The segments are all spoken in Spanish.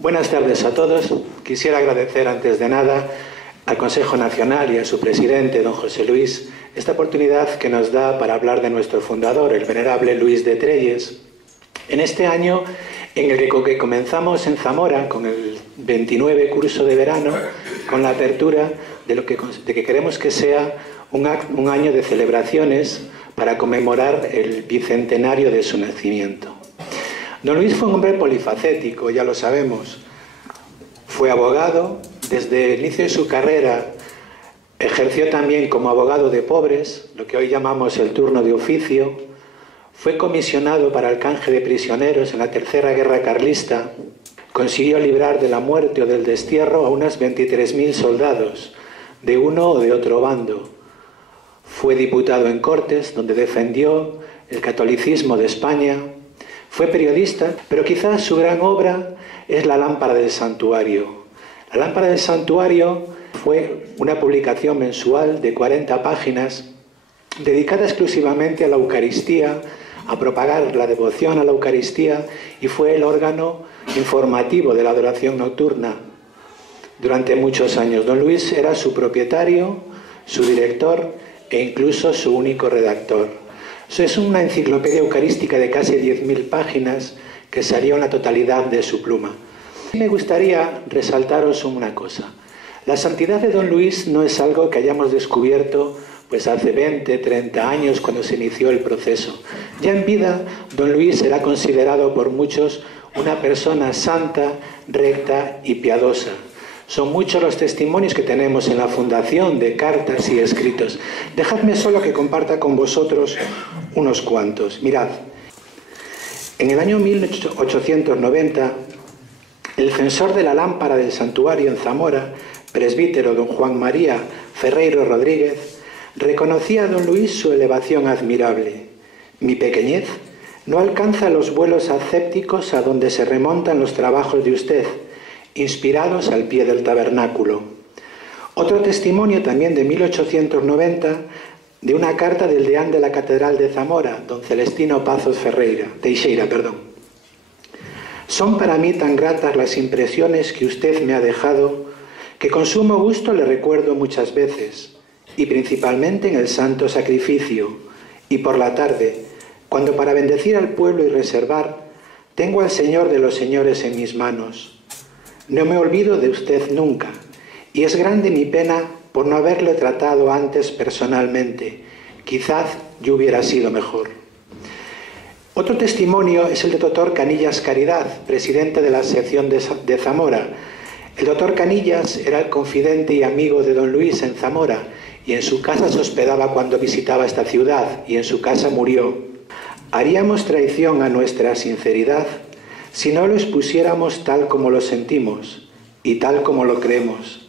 Buenas tardes a todos. Quisiera agradecer antes de nada al Consejo Nacional y a su presidente, don José Luis, esta oportunidad que nos da para hablar de nuestro fundador, el venerable Luis de Trelles, en este año en el que comenzamos en Zamora con el 29 curso de verano, con la apertura de que queremos que sea un año de celebraciones para conmemorar el bicentenario de su nacimiento. Don Luis fue un hombre polifacético, ya lo sabemos. Fue abogado, desde el inicio de su carrera ejerció también como abogado de pobres, lo que hoy llamamos el turno de oficio. Fue comisionado para el canje de prisioneros en la Tercera Guerra Carlista. Consiguió librar de la muerte o del destierro a unas 23.000 soldados, de uno o de otro bando. Fue diputado en Cortes, donde defendió el catolicismo de España. Fue periodista, pero quizás su gran obra es La lámpara del santuario. La lámpara del santuario fue una publicación mensual de 40 páginas dedicada exclusivamente a la Eucaristía, a propagar la devoción a la Eucaristía, y fue el órgano informativo de la adoración nocturna durante muchos años. Don Luis era su propietario, su director e incluso su único redactor. Eso es una enciclopedia eucarística de casi 10.000 páginas que salió en la totalidad de su pluma. Me gustaría resaltaros una cosa. La santidad de don Luis no es algo que hayamos descubierto pues hace 20, 30 años cuando se inició el proceso. Ya en vida, don Luis era considerado por muchos una persona santa, recta y piadosa. Son muchos los testimonios que tenemos en la fundación de cartas y escritos. Dejadme solo que comparta con vosotros unos cuantos. Mirad, en el año 1890, el censor de la lámpara del santuario en Zamora, presbítero don Juan María Ferreiro Rodríguez, reconocía a don Luis su elevación admirable. Mi pequeñez no alcanza los vuelos ascépticos a donde se remontan los trabajos de usted, inspirados al pie del tabernáculo. Otro testimonio también de 1890, de una carta del deán de la Catedral de Zamora, don Celestino Pazos Teixeira. Son para mí tan gratas las impresiones que usted me ha dejado, que con sumo gusto le recuerdo muchas veces, y principalmente en el santo sacrificio, y por la tarde, cuando para bendecir al pueblo y reservar, tengo al Señor de los señores en mis manos. No me olvido de usted nunca, y es grande mi pena por no haberle tratado antes personalmente. Quizás yo hubiera sido mejor. Otro testimonio es el de doctor Canillas Caridad, presidente de la sección de Zamora. El doctor Canillas era el confidente y amigo de don Luis en Zamora, y en su casa se hospedaba cuando visitaba esta ciudad, y en su casa murió. Haríamos traición a nuestra sinceridad si no lo expusiéramos tal como lo sentimos y tal como lo creemos.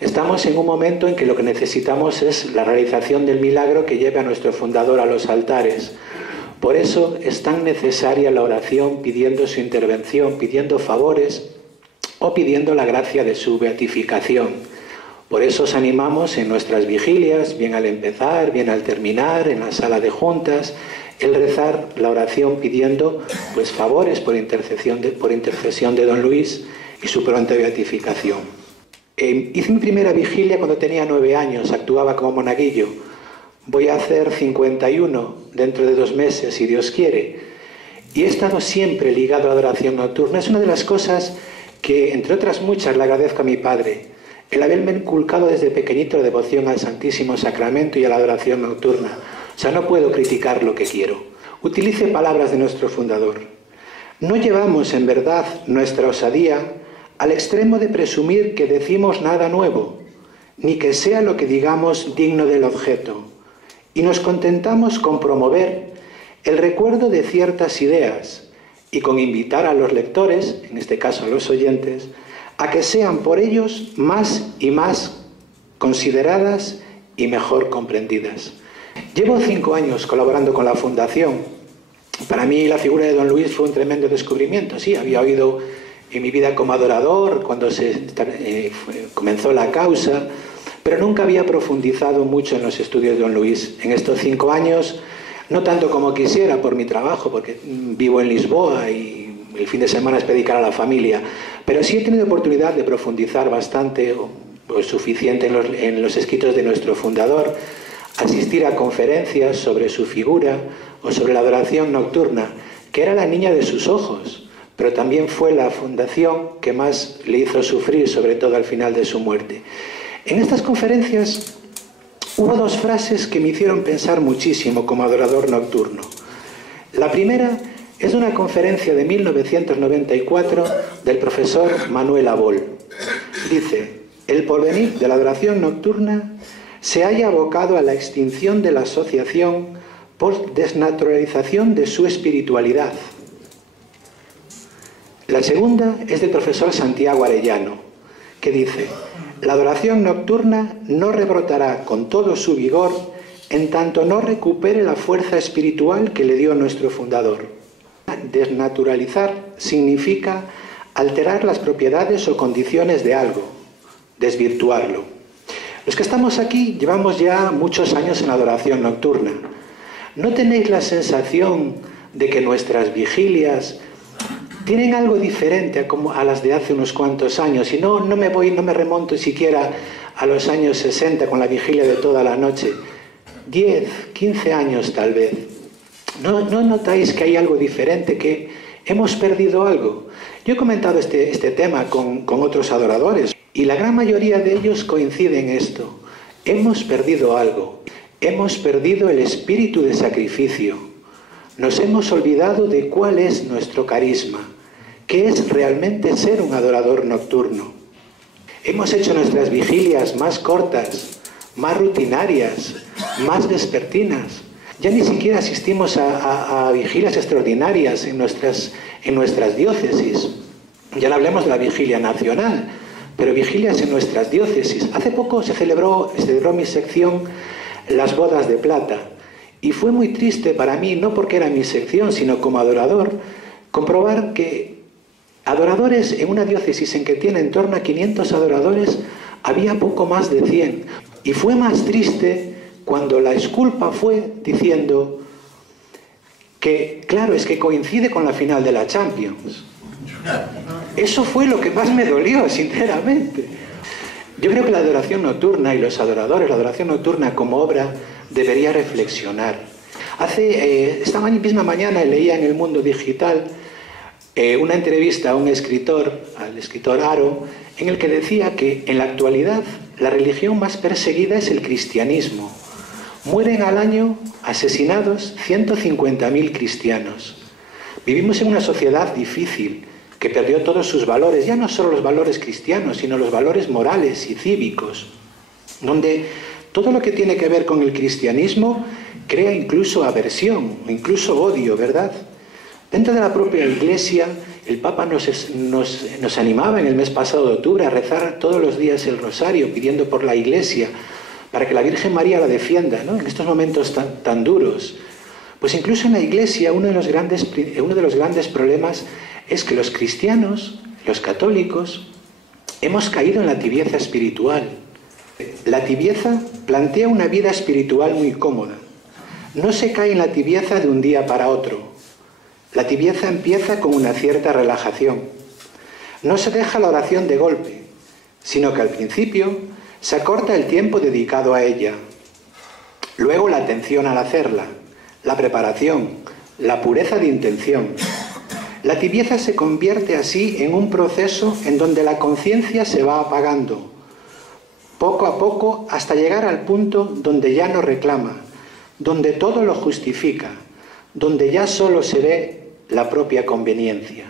Estamos en un momento en que lo que necesitamos es la realización del milagro que lleve a nuestro fundador a los altares. Por eso es tan necesaria la oración pidiendo su intervención, pidiendo favores o pidiendo la gracia de su beatificación. Por eso os animamos en nuestras vigilias, bien al empezar, bien al terminar, en la sala de juntas, el rezar la oración pidiendo pues favores por intercesión de don Luis y su pronta beatificación. Hice mi primera vigilia cuando tenía 9 años, actuaba como monaguillo. Voy a hacer 51 dentro de 2 meses, si Dios quiere. Y he estado siempre ligado a la adoración nocturna. Es una de las cosas que, entre otras muchas, le agradezco a mi padre. El haberme inculcado desde pequeñito la devoción al Santísimo Sacramento y a la adoración nocturna. O sea, no puedo criticar lo que quiero. Utilice palabras de nuestro fundador. No llevamos, en verdad, nuestra osadía al extremo de presumir que decimos nada nuevo, ni que sea lo que digamos digno del objeto, y nos contentamos con promover el recuerdo de ciertas ideas y con invitar a los lectores, en este caso a los oyentes, a que sean por ellos más y más consideradas y mejor comprendidas. Llevo 5 años colaborando con la Fundación. Para mí la figura de don Luis fue un tremendo descubrimiento. Sí, había oído en mi vida como adorador cuando comenzó la causa, pero nunca había profundizado mucho en los estudios de don Luis. En estos 5 años, no tanto como quisiera por mi trabajo, porque vivo en Lisboa y el fin de semana es predicar a la familia, pero sí he tenido oportunidad de profundizar bastante o suficiente en los escritos de nuestro fundador, asistir a conferencias sobre su figura o sobre la adoración nocturna, que era la niña de sus ojos, pero también fue la fundación que más le hizo sufrir, sobre todo al final de su muerte. En estas conferencias hubo 2 frases que me hicieron pensar muchísimo como adorador nocturno. La primera es de una conferencia de 1994 del profesor Manuel Abol. Dice: el porvenir de la adoración nocturna se halla abocado a la extinción de la asociación por desnaturalización de su espiritualidad. La segunda es del profesor Santiago Arellano, que dice: la adoración nocturna no rebrotará con todo su vigor en tanto no recupere la fuerza espiritual que le dio nuestro fundador. Desnaturalizar significa alterar las propiedades o condiciones de algo, desvirtuarlo. Los que estamos aquí llevamos ya muchos años en la adoración nocturna. ¿No tenéis la sensación de que nuestras vigilias tienen algo diferente a las de hace unos cuantos años? Y no me remonto siquiera a los años 60 con la vigilia de toda la noche. 10, 15 años tal vez. ¿No notáis que hay algo diferente, que hemos perdido algo? Yo he comentado este tema con otros adoradores y la gran mayoría de ellos coinciden en esto. Hemos perdido algo. Hemos perdido el espíritu de sacrificio. Nos hemos olvidado de cuál es nuestro carisma, qué es realmente ser un adorador nocturno. Hemos hecho nuestras vigilias más cortas, más rutinarias, más vespertinas. Ya ni siquiera asistimos a vigilias extraordinarias en nuestras diócesis. Ya no hablemos de la vigilia nacional, pero vigilias en nuestras diócesis. Hace poco se celebró mi sección las bodas de plata. Y fue muy triste para mí, no porque era mi sección, sino como adorador, comprobar que adoradores en una diócesis en que tiene en torno a 500 adoradores, había poco más de 100. Y fue más triste cuando la exculpa fue diciendo que, claro, es que coincide con la final de la Champions. Eso fue lo que más me dolió, sinceramente. Yo creo que la adoración nocturna y los adoradores, la adoración nocturna como obra, debería reflexionar. Esta misma mañana leía en El Mundo Digital una entrevista a un escritor, al escritor Aro, en el que decía que en la actualidad la religión más perseguida es el cristianismo. Mueren al año asesinados 150.000 cristianos. Vivimos en una sociedad difícil que perdió todos sus valores, ya no solo los valores cristianos, sino los valores morales y cívicos, donde todo lo que tiene que ver con el cristianismo crea incluso aversión, incluso odio, ¿verdad? Dentro de la propia Iglesia, el Papa nos animaba en el mes pasado de octubre a rezar todos los días el rosario, pidiendo por la Iglesia, para que la Virgen María la defienda, ¿no?, en estos momentos tan duros. Pues incluso en la Iglesia uno de los grandes problemas es que los cristianos, los católicos, hemos caído en la tibieza espiritual. La tibieza plantea una vida espiritual muy cómoda. No se cae en la tibieza de un día para otro. La tibieza empieza con una cierta relajación. No se deja la oración de golpe, sino que al principio se acorta el tiempo dedicado a ella. Luego la atención al hacerla, la preparación, la pureza de intención. La tibieza se convierte así en un proceso en donde la conciencia se va apagando, poco a poco, hasta llegar al punto donde ya no reclama, donde todo lo justifica, donde ya solo se ve la propia conveniencia.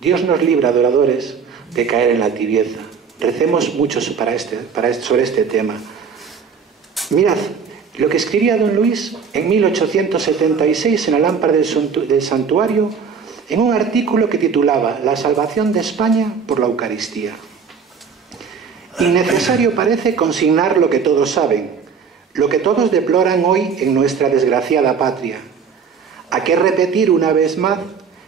Dios nos libra, adoradores, de caer en la tibieza. Recemos mucho sobre este tema. Mirad, lo que escribía don Luis en 1876 en la lámpara del santuario, en un artículo que titulaba La salvación de España por la Eucaristía. Innecesario parece consignar lo que todos saben, lo que todos deploran hoy en nuestra desgraciada patria. ¿A qué repetir una vez más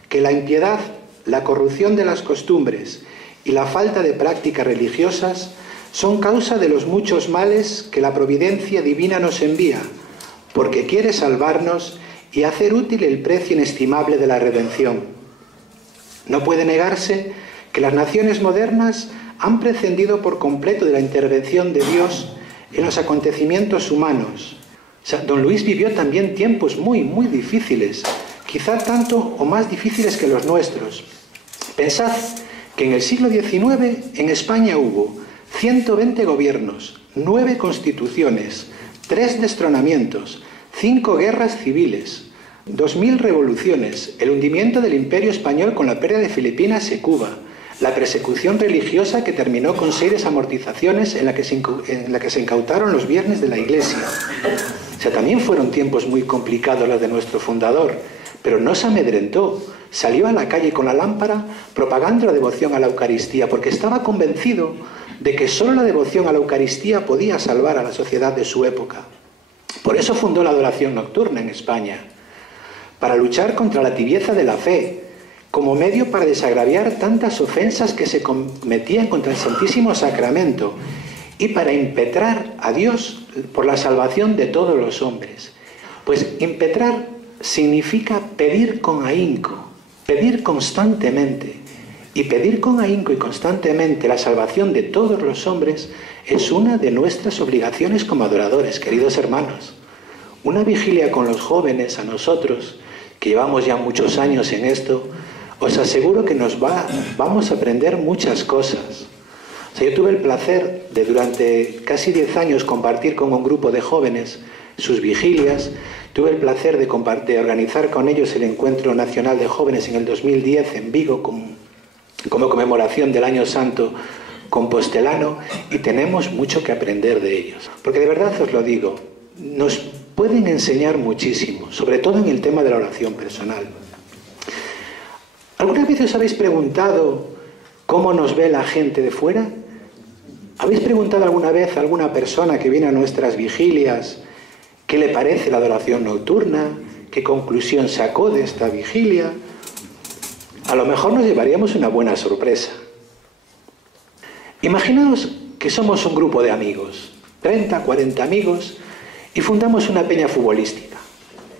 que la impiedad, la corrupción de las costumbres y la falta de prácticas religiosas son causa de los muchos males que la providencia divina nos envía, porque quiere salvarnos y hacer útil el precio inestimable de la redención? No puede negarse que las naciones modernas han prescindido por completo de la intervención de Dios en los acontecimientos humanos. O sea, don Luis vivió también tiempos muy difíciles, quizá tanto o más difíciles que los nuestros. Pensad que en el siglo XIX en España hubo 120 gobiernos, 9 constituciones, 3 destronamientos, 5 guerras civiles, 2000 revoluciones, el hundimiento del Imperio Español con la pérdida de Filipinas y Cuba, la persecución religiosa que terminó con 6 desamortizaciones en la que se incautaron los bienes de la Iglesia. O sea, también fueron tiempos muy complicados los de nuestro fundador, pero no se amedrentó. Salió a la calle con la lámpara propagando la devoción a la Eucaristía, porque estaba convencido de que solo la devoción a la Eucaristía podía salvar a la sociedad de su época. Por eso fundó la adoración nocturna en España, para luchar contra la tibieza de la fe, como medio para desagraviar tantas ofensas que se cometían contra el Santísimo Sacramento y para impetrar a Dios por la salvación de todos los hombres. Pues impetrar significa pedir con ahínco, pedir constantemente. Y pedir con ahínco y constantemente la salvación de todos los hombres es una de nuestras obligaciones como adoradores, queridos hermanos. Una vigilia con los jóvenes, a nosotros, que llevamos ya muchos años en esto, os aseguro que vamos a aprender muchas cosas. O sea, yo tuve el placer de durante casi 10 años compartir con un grupo de jóvenes sus vigilias. Tuve el placer de organizar con ellos el Encuentro Nacional de Jóvenes en el 2010 en Vigo como conmemoración del Año Santo Compostelano, y tenemos mucho que aprender de ellos. Porque de verdad os lo digo, nos pueden enseñar muchísimo, sobre todo en el tema de la oración personal. ¿Alguna vez os habéis preguntado cómo nos ve la gente de fuera? ¿Habéis preguntado alguna vez a alguna persona que viene a nuestras vigilias qué le parece la adoración nocturna? ¿Qué conclusión sacó de esta vigilia? A lo mejor nos llevaríamos una buena sorpresa. Imaginaos que somos un grupo de amigos, 30, 40 amigos, y fundamos una peña futbolística.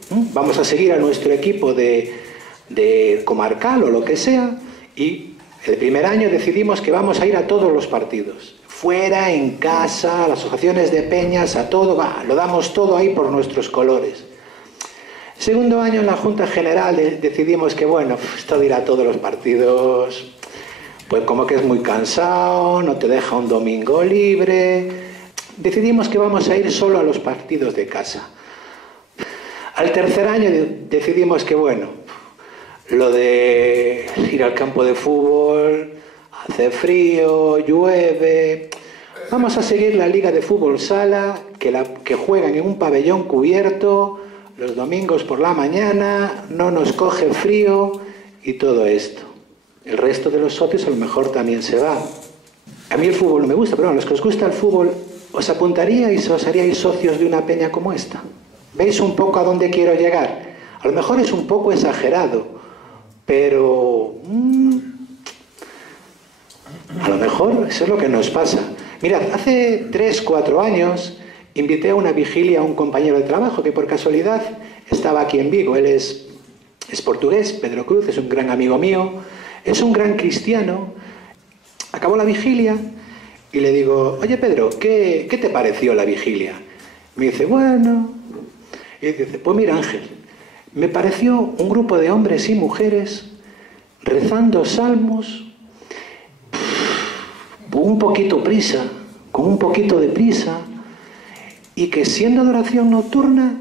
Vamos a seguir a nuestro equipo de comarcal o lo que sea, y el primer año decidimos que vamos a ir a todos los partidos. Fuera, en casa, a las asociaciones de peñas, a todo, lo damos todo ahí por nuestros colores. Segundo año en la Junta General decidimos que, bueno, esto de ir a todos los partidos, pues como que es muy cansado, no te deja un domingo libre. Decidimos que vamos a ir solo a los partidos de casa. Al tercer año decidimos que, bueno, lo de ir al campo de fútbol, hace frío, llueve, vamos a seguir la liga de fútbol sala, que juegan en un pabellón cubierto los domingos por la mañana, no nos coge frío y todo esto. El resto de los socios a lo mejor también se va. A mí el fútbol no me gusta, pero bueno, los que os gusta el fútbol, ¿os apuntaríais o os haríais socios de una peña como esta? ¿Veis un poco a dónde quiero llegar? A lo mejor es un poco exagerado, pero a lo mejor eso es lo que nos pasa. Mirad, hace 3, 4 años invité a una vigilia a un compañero de trabajo que por casualidad estaba aquí en Vigo. Él es portugués, Pedro Cruz, es un gran amigo mío, es un gran cristiano. Acabó la vigilia y le digo, oye Pedro, ¿qué te pareció la vigilia? Me dice, bueno. Y dice, pues mira Ángel, me pareció un grupo de hombres y mujeres rezando salmos, con un poquito de prisa, y que siendo adoración nocturna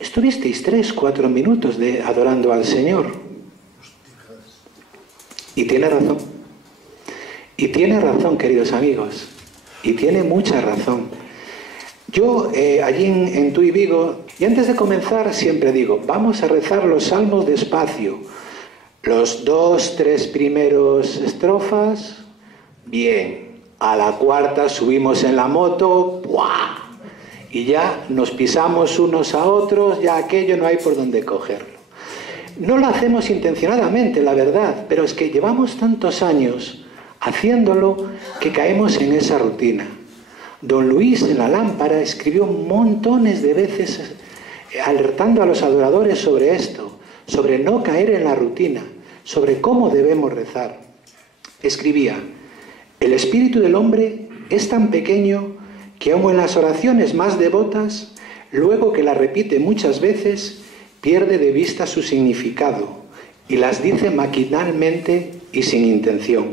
estuvisteis 3, 4 minutos adorando al Señor. Y tiene razón. Y tiene razón, queridos amigos. Y tiene mucha razón. Yo allí en Tui Vigo, y antes de comenzar siempre digo, vamos a rezar los salmos despacio. Los 2, 3 primeros estrofas, bien. A la cuarta subimos en la moto, ¡buah! y ya nos pisamos unos a otros, ya aquello no hay por dónde cogerlo. No lo hacemos intencionadamente, la verdad, pero es que llevamos tantos años haciéndolo que caemos en esa rutina. Don Luis en la lámpara escribió montones de veces alertando a los adoradores sobre esto, sobre no caer en la rutina, sobre cómo debemos rezar. Escribía: el espíritu del hombre es tan pequeño que aun en las oraciones más devotas, luego que las repite muchas veces, pierde de vista su significado y las dice maquinalmente y sin intención.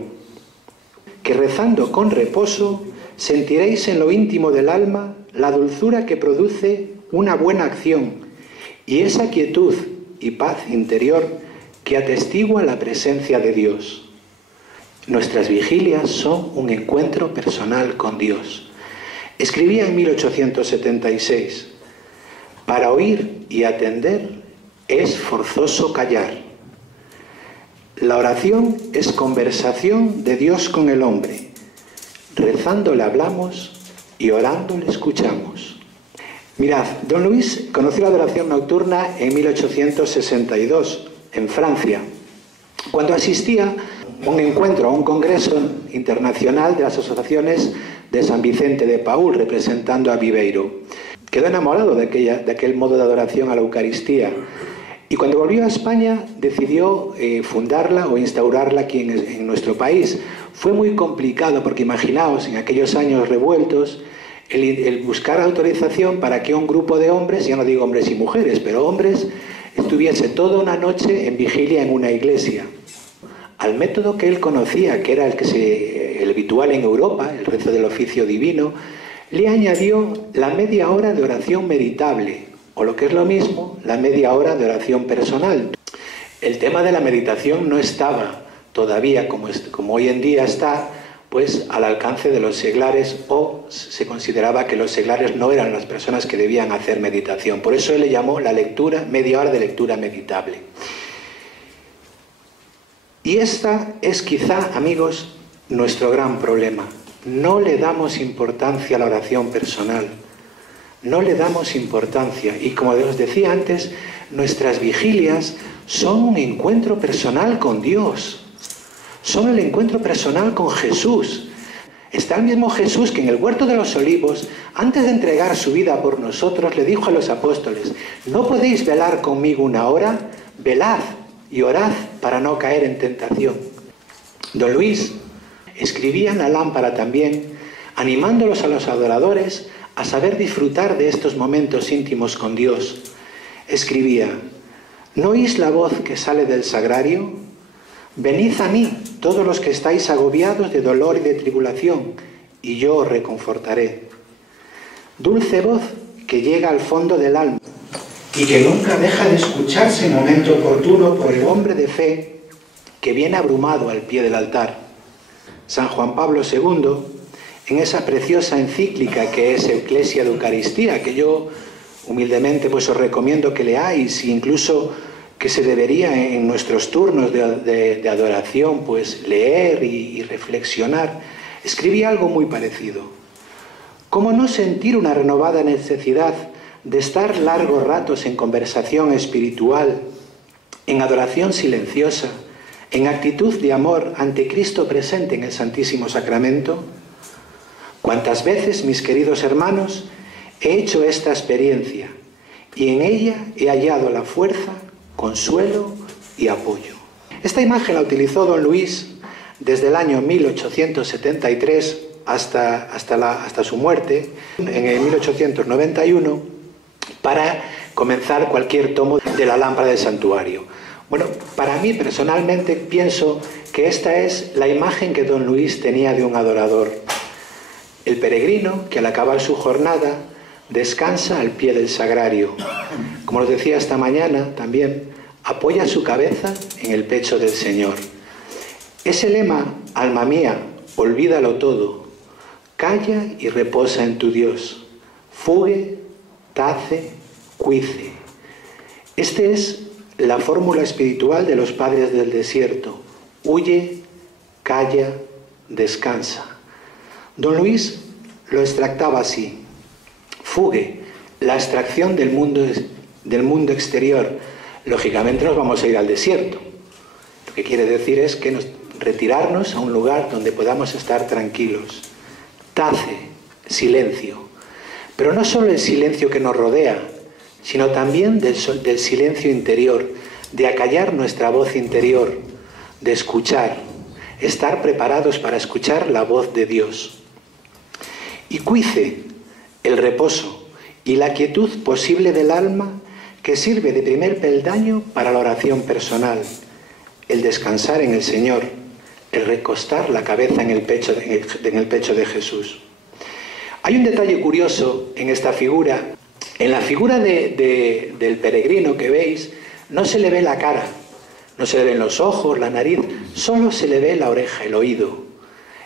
Que rezando con reposo sentiréis en lo íntimo del alma la dulzura que produce una buena acción y esa quietud y paz interior que atestigua la presencia de Dios. Nuestras vigilias son un encuentro personal con Dios. Escribía en 1876: para oír y atender es forzoso callar. La oración es conversación de Dios con el hombre. Rezando le hablamos y orando le escuchamos. Mirad, don Luis conoció la adoración nocturna en 1862, en Francia, cuando asistía a un encuentro, a un congreso internacional de las asociaciones de San Vicente de Paúl, representando a Viveiro. Quedó enamorado de aquel modo de adoración a la Eucaristía. Y cuando volvió a España decidió fundarla o instaurarla aquí en nuestro país. Fue muy complicado porque imaginaos, en aquellos años revueltos, el buscar autorización para que un grupo de hombres, ya no digo hombres y mujeres, pero hombres, estuviese toda una noche en vigilia en una iglesia. Al método que él conocía, que era el habitual en Europa, el rezo del oficio divino, le añadió la media hora de oración meditable, o lo que es lo mismo, la media hora de oración personal. El tema de la meditación no estaba todavía, como hoy en día está, pues al alcance de los seglares, o se consideraba que los seglares no eran las personas que debían hacer meditación. Por eso él le llamó la lectura, media hora de lectura meditable. Y esta es quizá, amigos, nuestro gran problema. No le damos importancia a la oración personal. No le damos importancia. Y como os decía antes, nuestras vigilias son un encuentro personal con Dios. Son el encuentro personal con Jesús. Está el mismo Jesús que en el huerto de los olivos, antes de entregar su vida por nosotros, le dijo a los apóstoles: ¿no podéis velar conmigo una hora? Velad y orad para no caer en tentación. Don Luis escribía en la lámpara también, animándolos a los adoradores a saber disfrutar de estos momentos íntimos con Dios. Escribía: ¿no oís la voz que sale del sagrario? Venid a mí, todos los que estáis agobiados de dolor y de tribulación, y yo os reconfortaré. Dulce voz que llega al fondo del alma y que nunca deja de escucharse en momento oportuno por el hombre de fe que viene abrumado al pie del altar. San Juan Pablo II, en esa preciosa encíclica que es Ecclesia de Eucaristía, que yo humildemente pues os recomiendo que leáis, e incluso que se debería en nuestros turnos de adoración pues leer y reflexionar, escribí algo muy parecido. ¿Cómo no sentir una renovada necesidad de estar largos ratos en conversación espiritual, en adoración silenciosa, en actitud de amor ante Cristo presente en el Santísimo Sacramento? ¿Cuántas veces, mis queridos hermanos, he hecho esta experiencia y en ella he hallado la fuerza, consuelo y apoyo? Esta imagen la utilizó don Luis desde el año 1873 hasta su muerte, en el 1891, para comenzar cualquier tomo de la lámpara del santuario. Bueno, para mí personalmente pienso que esta es la imagen que don Luis tenía de un adorador. El peregrino que al acabar su jornada descansa al pie del sagrario. Como os decía esta mañana también, apoya su cabeza en el pecho del Señor. Ese lema, alma mía, olvídalo todo, calla y reposa en tu Dios, fugue, tace, cuice. Esta es la fórmula espiritual de los padres del desierto: huye, calla, descansa. Don Luis lo extractaba así: fugue, la abstracción del mundo exterior. Lógicamente nos vamos a ir al desierto. Lo que quiere decir es que retirarnos a un lugar donde podamos estar tranquilos. Tace, silencio. Pero no solo el silencio que nos rodea, sino también del silencio interior, de acallar nuestra voz interior, de escuchar, estar preparados para escuchar la voz de Dios. Y cuice el reposo y la quietud posible del alma, que sirve de primer peldaño para la oración personal, el descansar en el Señor, el recostar la cabeza en el pecho de Jesús. Hay un detalle curioso en esta figura. En la figura del peregrino que veis, no se le ve la cara, no se le ven los ojos, la nariz, solo se le ve la oreja, el oído.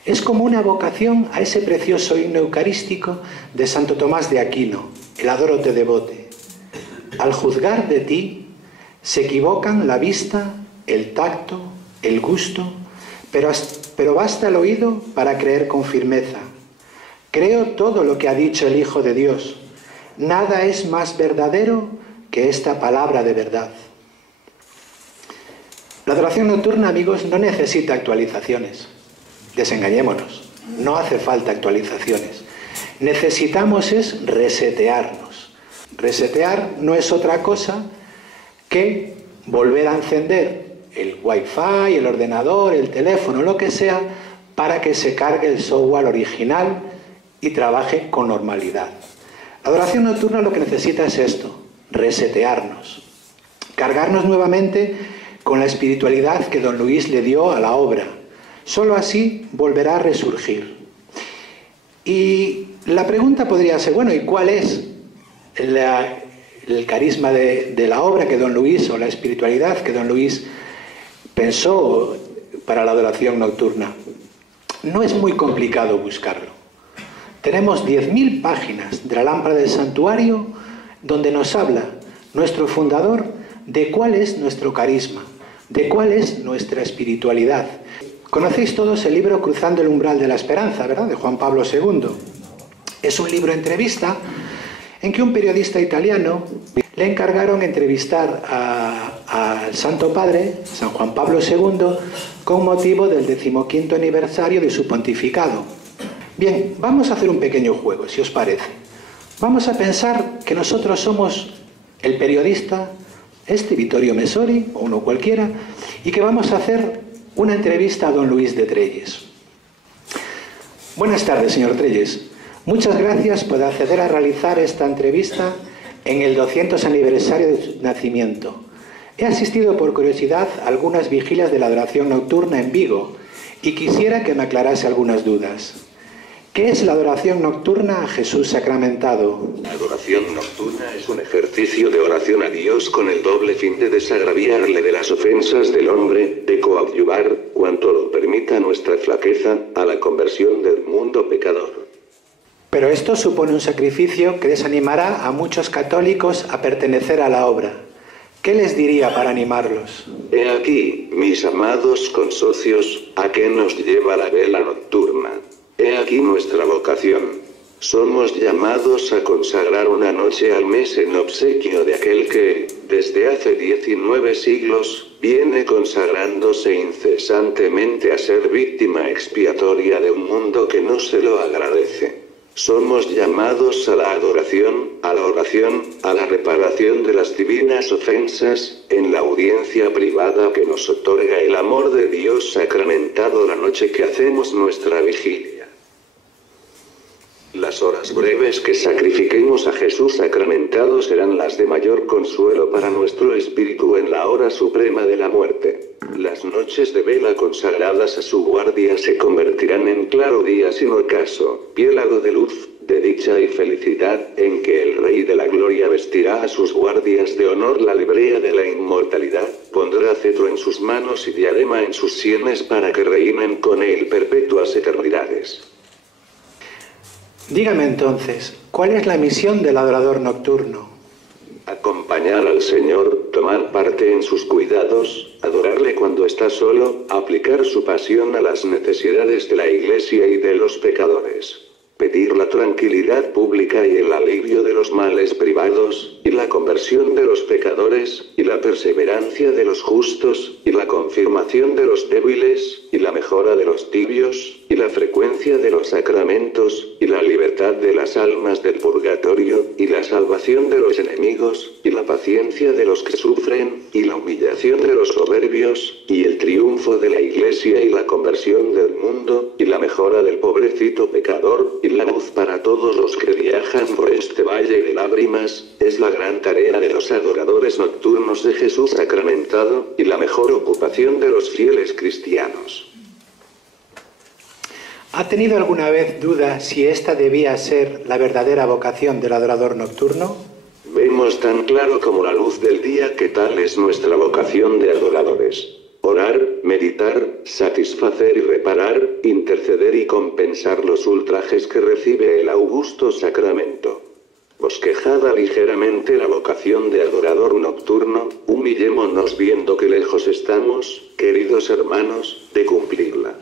Es como una evocación a ese precioso himno eucarístico de Santo Tomás de Aquino, el Adoro te devote. Al juzgar de ti, se equivocan la vista, el tacto, el gusto, pero basta el oído para creer con firmeza. Creo todo lo que ha dicho el Hijo de Dios. Nada es más verdadero que esta palabra de verdad. La adoración nocturna, amigos, no necesita actualizaciones. Desengañémonos, no hace falta actualizaciones. Necesitamos es resetearnos. Resetear no es otra cosa que volver a encender el wifi, el ordenador, el teléfono, lo que sea, para que se cargue el software original y trabaje con normalidad. La adoración nocturna lo que necesita es esto, resetearnos, cargarnos nuevamente con la espiritualidad que don Luis le dio a la obra. Solo así volverá a resurgir. Y la pregunta podría ser, bueno, ¿y cuál es el carisma de la obra que don Luis, o la espiritualidad que don Luis pensó para la adoración nocturna? No es muy complicado buscarlo. Tenemos 10.000 páginas de la lámpara del santuario donde nos habla nuestro fundador de cuál es nuestro carisma, de cuál es nuestra espiritualidad. Conocéis todos el libro Cruzando el umbral de la esperanza, ¿verdad?, de Juan Pablo II. Es un libro entrevista en que un periodista italiano le encargaron entrevistar al Santo Padre, San Juan Pablo II, con motivo del 15º aniversario de su pontificado. Bien, vamos a hacer un pequeño juego, si os parece. Vamos a pensar que nosotros somos el periodista, Vittorio Messori, o uno cualquiera, y que vamos a hacer una entrevista a don Luis de Trelles. Buenas tardes, señor Trelles. Muchas gracias por acceder a realizar esta entrevista en el 200 aniversario de su nacimiento. He asistido por curiosidad a algunas vigilias de la adoración nocturna en Vigo y quisiera que me aclarase algunas dudas. ¿Qué es la adoración nocturna a Jesús sacramentado? La adoración nocturna es un ejercicio de oración a Dios con el doble fin de desagraviarle de las ofensas del hombre, de coadyuvar, cuanto lo permita nuestra flaqueza, a la conversión del mundo pecador. Pero esto supone un sacrificio que desanimará a muchos católicos a pertenecer a la obra. ¿Qué les diría para animarlos? He aquí, mis amados consocios, a qué nos lleva la vela nocturna. He aquí nuestra vocación. Somos llamados a consagrar una noche al mes en obsequio de aquel que, desde hace 19 siglos, viene consagrándose incesantemente a ser víctima expiatoria de un mundo que no se lo agradece. Somos llamados a la adoración, a la oración, a la reparación de las divinas ofensas, en la audiencia privada que nos otorga el amor de Dios sacramentado la noche que hacemos nuestra vigilia. Las horas breves que sacrifiquemos a Jesús sacramentado serán las de mayor consuelo para nuestro espíritu en la hora suprema de la muerte. Las noches de vela consagradas a su guardia se convertirán en claro día sin ocaso, piélago de luz, de dicha y felicidad, en que el Rey de la Gloria vestirá a sus guardias de honor la librea de la inmortalidad, pondrá cetro en sus manos y diadema en sus sienes para que reinen con él perpetuas eternidades. Dígame entonces, ¿cuál es la misión del adorador nocturno? Acompañar al Señor, tomar parte en sus cuidados, adorarle cuando está solo, aplicar su pasión a las necesidades de la Iglesia y de los pecadores. pedir la tranquilidad pública y el alivio de los males privados, y la conversión de los pecadores, y la perseverancia de los justos, y la confirmación de los débiles, y la mejora de los tibios, y la frecuencia de los sacramentos, y la libertad de las almas del purgatorio, y la salvación de los enemigos, y la paciencia de los que sufren, y la humillación de los soberbios, y el triunfo de la Iglesia y la conversión del mundo, y la mejora del pobrecito pecador, y la luz para todos los que viajan por este valle de lágrimas, es la gran tarea de los adoradores nocturnos de Jesús sacramentado, y la mejor ocupación de los fieles cristianos. ¿Ha tenido alguna vez duda si esta debía ser la verdadera vocación del adorador nocturno? Vemos tan claro como la luz del día que tal es nuestra vocación de adoradores. Orar, meditar, satisfacer y reparar, interceder y compensar los ultrajes que recibe el augusto sacramento. Bosquejada ligeramente la vocación de adorador nocturno, humillémonos viendo que lejos estamos, queridos hermanos, de cumplirla.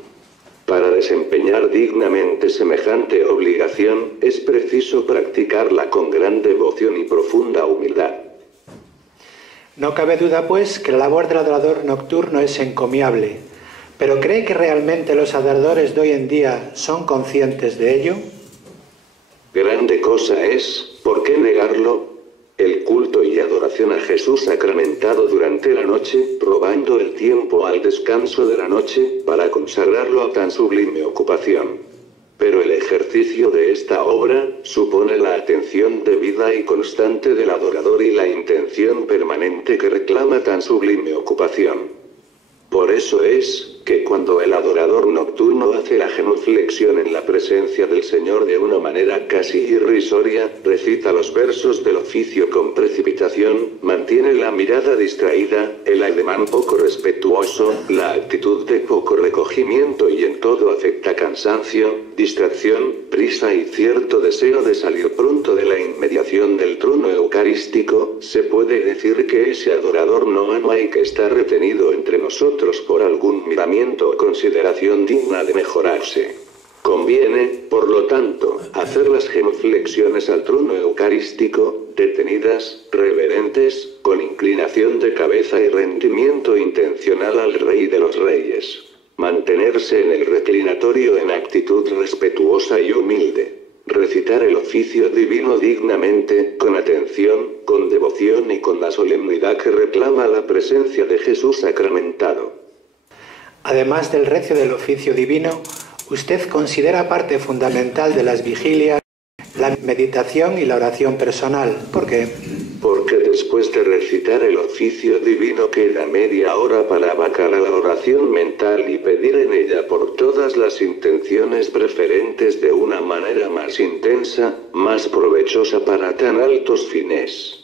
Para desempeñar dignamente semejante obligación, es preciso practicarla con gran devoción y profunda humildad. No cabe duda, pues, que la labor del adorador nocturno es encomiable, pero ¿cree que realmente los adoradores de hoy en día son conscientes de ello? Grande cosa es, ¿por qué negarlo?, el culto y adoración a Jesús sacramentado durante la noche, robando el tiempo al descanso de la noche, para consagrarlo a tan sublime ocupación. Pero el ejercicio de esta obra supone la atención debida y constante del adorador y la intención permanente que reclama tan sublime ocupación. Por eso es, que cuando el adorador nocturno hace la genuflexión en la presencia del Señor de una manera casi irrisoria, recita los versos del oficio con precipitación, mantiene la mirada distraída, el ademán poco respetuoso, la actitud de poco recogimiento y en todo afecta cansancio, distracción, prisa y cierto deseo de salir pronto de la inmediación del trono eucarístico, se puede decir que ese adorador no ama y que está retenido entre nosotros por algún miramiento o consideración digna de mejorarse. Conviene, por lo tanto, hacer las genuflexiones al trono eucarístico, detenidas, reverentes, con inclinación de cabeza y rendimiento intencional al Rey de los Reyes. Mantenerse en el reclinatorio en actitud respetuosa y humilde. Recitar el oficio divino dignamente, con atención, con devoción y con la solemnidad que reclama la presencia de Jesús sacramentado. Además del recio del oficio divino, ¿usted considera parte fundamental de las vigilias la meditación y la oración personal? ¿Por qué? Porque después de recitar el oficio divino queda media hora para abacar a la oración mental y pedir en ella por todas las intenciones preferentes de una manera más intensa, más provechosa para tan altos fines.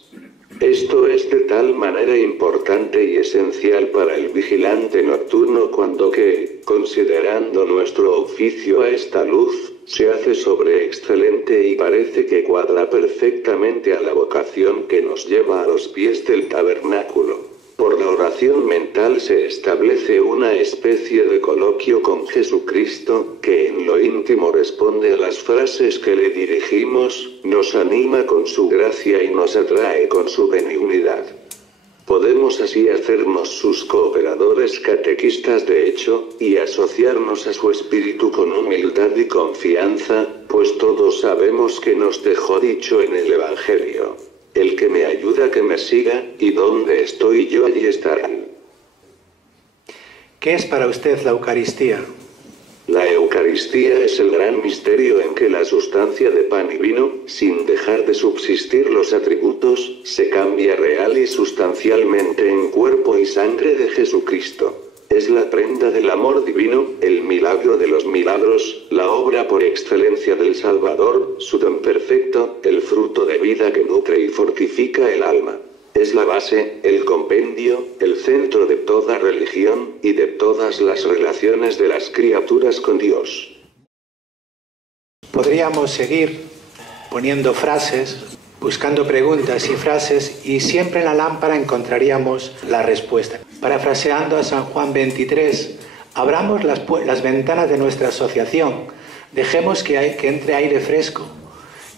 Esto es de tal manera importante y esencial para el vigilante nocturno cuando que, considerando nuestro oficio a esta luz, se hace sobreexcelente y parece que cuadra perfectamente a la vocación que nos lleva a los pies del tabernáculo. Por la oración mental se establece una especie de coloquio con Jesucristo, que en lo íntimo responde a las frases que le dirigimos, nos anima con su gracia y nos atrae con su benignidad. Podemos así hacernos sus cooperadores catequistas de hecho, y asociarnos a su espíritu con humildad y confianza, pues todos sabemos que nos dejó dicho en el Evangelio: el que me ayuda que me siga, y donde estoy yo allí estarán. ¿Qué es para usted la Eucaristía? La Eucaristía es el gran misterio en que la sustancia de pan y vino, sin dejar de subsistir los atributos, se cambia real y sustancialmente en cuerpo y sangre de Jesucristo. Es la prenda del amor divino, el milagro de los milagros, la obra por excelencia del Salvador, su don perfecto, el fruto de vida que nutre y fortifica el alma. Es la base, el compendio, el centro de toda religión, y de todas las relaciones de las criaturas con Dios. Podríamos seguir poniendo frases, buscando preguntas y frases, y siempre en la lámpara encontraríamos la respuesta. Parafraseando a San Juan 23, abramos las ventanas de nuestra asociación, Dejemos que entre aire fresco,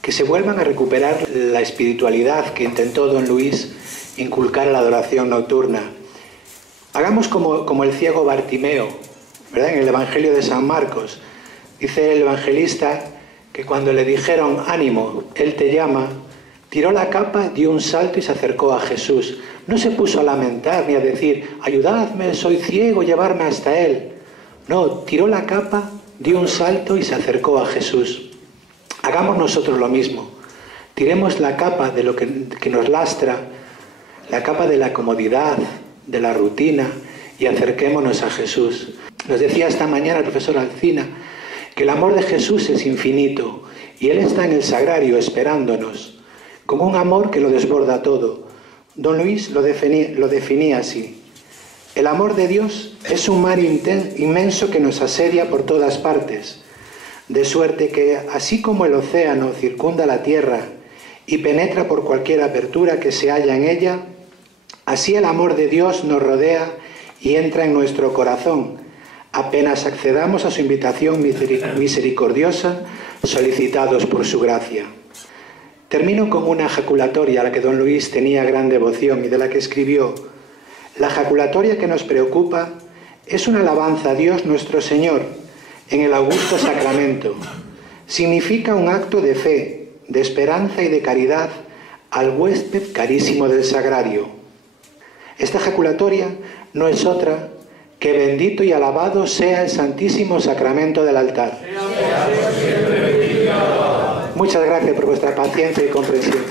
que se vuelvan a recuperar la espiritualidad que intentó don Luis inculcar en la adoración nocturna. Hagamos como el ciego Bartimeo, ¿verdad? En el Evangelio de San Marcos, dice el evangelista que cuando le dijeron, ánimo, Él te llama, tiró la capa, dio un salto y se acercó a Jesús. No se puso a lamentar ni a decir, ayudadme, soy ciego, llevarme hasta Él. No, tiró la capa, dio un salto y se acercó a Jesús. Hagamos nosotros lo mismo. Tiremos la capa de lo que nos lastra, la capa de la comodidad, de la rutina, y acerquémonos a Jesús. Nos decía esta mañana el profesor Alcina que el amor de Jesús es infinito y Él está en el sagrario esperándonos, con un amor que lo desborda todo. Don Luis lo definía así. El amor de Dios es un mar inmenso que nos asedia por todas partes, de suerte que, así como el océano circunda la tierra y penetra por cualquier abertura que se halla en ella, así el amor de Dios nos rodea y entra en nuestro corazón, apenas accedamos a su invitación misericordiosa, solicitados por su gracia. Termino con una jaculatoria a la que don Luis tenía gran devoción y de la que escribió: la jaculatoria que nos preocupa es una alabanza a Dios nuestro Señor en el augusto sacramento. Significa un acto de fe, de esperanza y de caridad al huésped carísimo del sagrario. Esta jaculatoria no es otra que bendito y alabado sea el Santísimo Sacramento del altar. Muchas gracias por vuestra paciencia y comprensión.